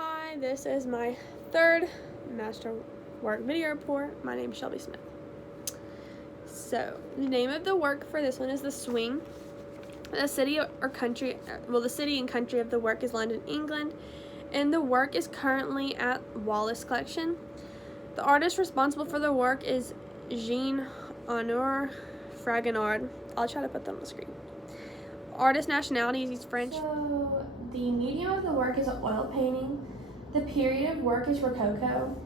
Hi, this is my third masterwork video report. My name is Shelby Smith. So, the name of the work for this one is The Swing. The city and country of the work is London, England, and the work is currently at Wallace Collection. The artist responsible for the work is Jean-Honoré Fragonard. I'll try to put them on the screen. Artist nationality is French. So, the medium of the work is an oil painting. The period of work is Rococo.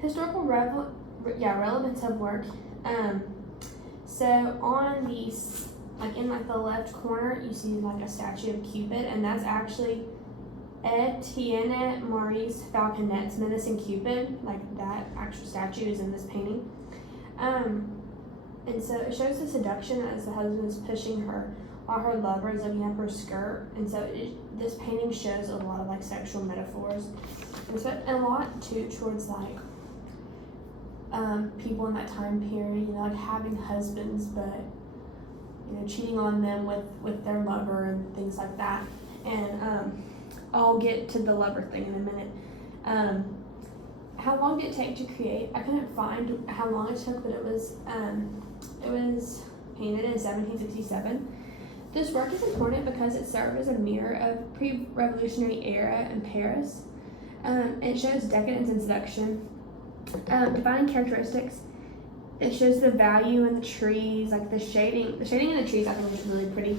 Historical relevance of work. So on these, in the left corner, you see a statue of Cupid, and that's actually Etienne Maurice Falconet's menacing Cupid. That actual statue is in this painting. And so it shows the seduction as the husband is pushing her while her lover is looking up her skirt. And so this painting shows a lot of sexual metaphors. And so a lot too towards people in that time period, having husbands, but cheating on them with their lover and things like that. And I'll get to the lover thing in a minute. How long did it take to create? I couldn't find how long it took, but it was painted in 1767. This work is important because it served as a mirror of pre-revolutionary era in Paris. It shows decadence and seduction. Defining characteristics, it shows the value in the trees, the shading. The shading in the trees I think is really pretty.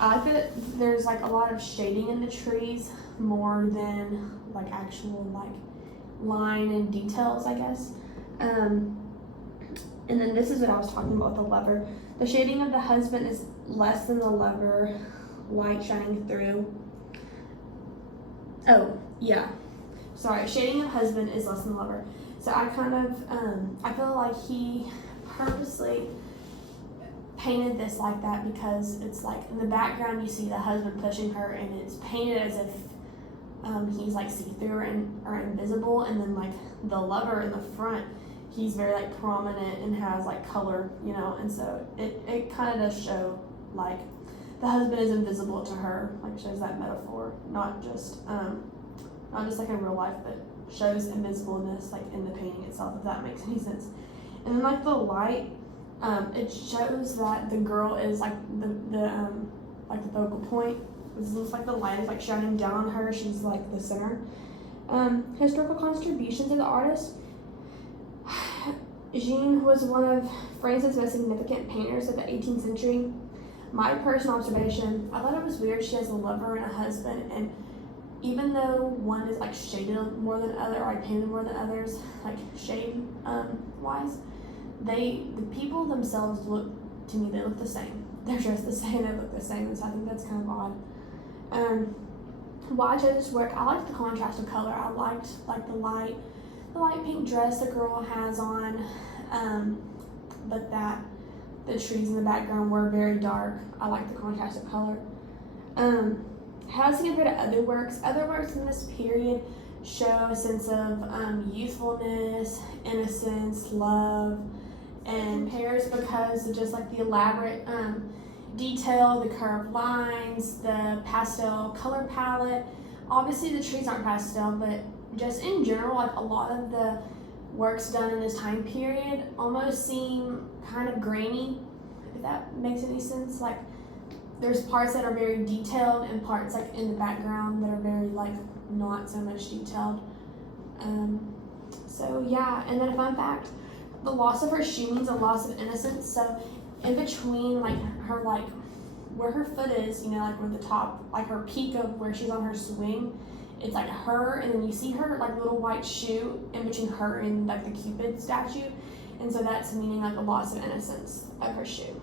I like that there's a lot of shading in the trees more than actual line and details, I guess. And then this is what I was talking about with the lover. The shading of the husband is less than the lover, light shining through. Oh, yeah. Sorry, shading of husband is less than the lover. So I I feel like he purposely painted this like that because it's in the background you see the husband pushing her, and it's painted as if he's see-through or invisible, and then the lover in the front, he's very prominent and has color, and so it kind of does show the husband is invisible to her, shows that metaphor, not just in real life, but shows invisibleness in the painting itself, if that makes any sense. And then the light, it shows that the girl is the focal point. It looks like the light is shining down on her. She's the center. Historical contributions of the artist. Jean was one of France's most significant painters of the 18th century. My personal observation, I thought it was weird she has a lover and a husband, and even though one is shaded more than other, or painted more than others, shade wise, the people themselves look, to me, they look the same. They're dressed the same, they look the same, and so I think that's kind of odd. Why I chose this work, I liked the contrast of color. I liked the light pink dress the girl has on, but that the trees in the background were very dark. I like the contrast of color. How does it compare to other works? Other works in this period show a sense of youthfulness, innocence, love, and pairs because of just the elaborate detail, the curved lines, the pastel color palette. Obviously the trees aren't pastel, but just in general, a lot of the works done in this time period almost seem kind of grainy, if that makes any sense. There's parts that are very detailed and parts in the background that are very not so much detailed. So yeah, and then a fun fact, the loss of her shoe means a loss of innocence. So in between her where her foot is, where the top, her peak of where she's on her swing, it's her, and then you see her little white shoe in between her and the Cupid statue, and so that's meaning a loss of innocence of her shoe.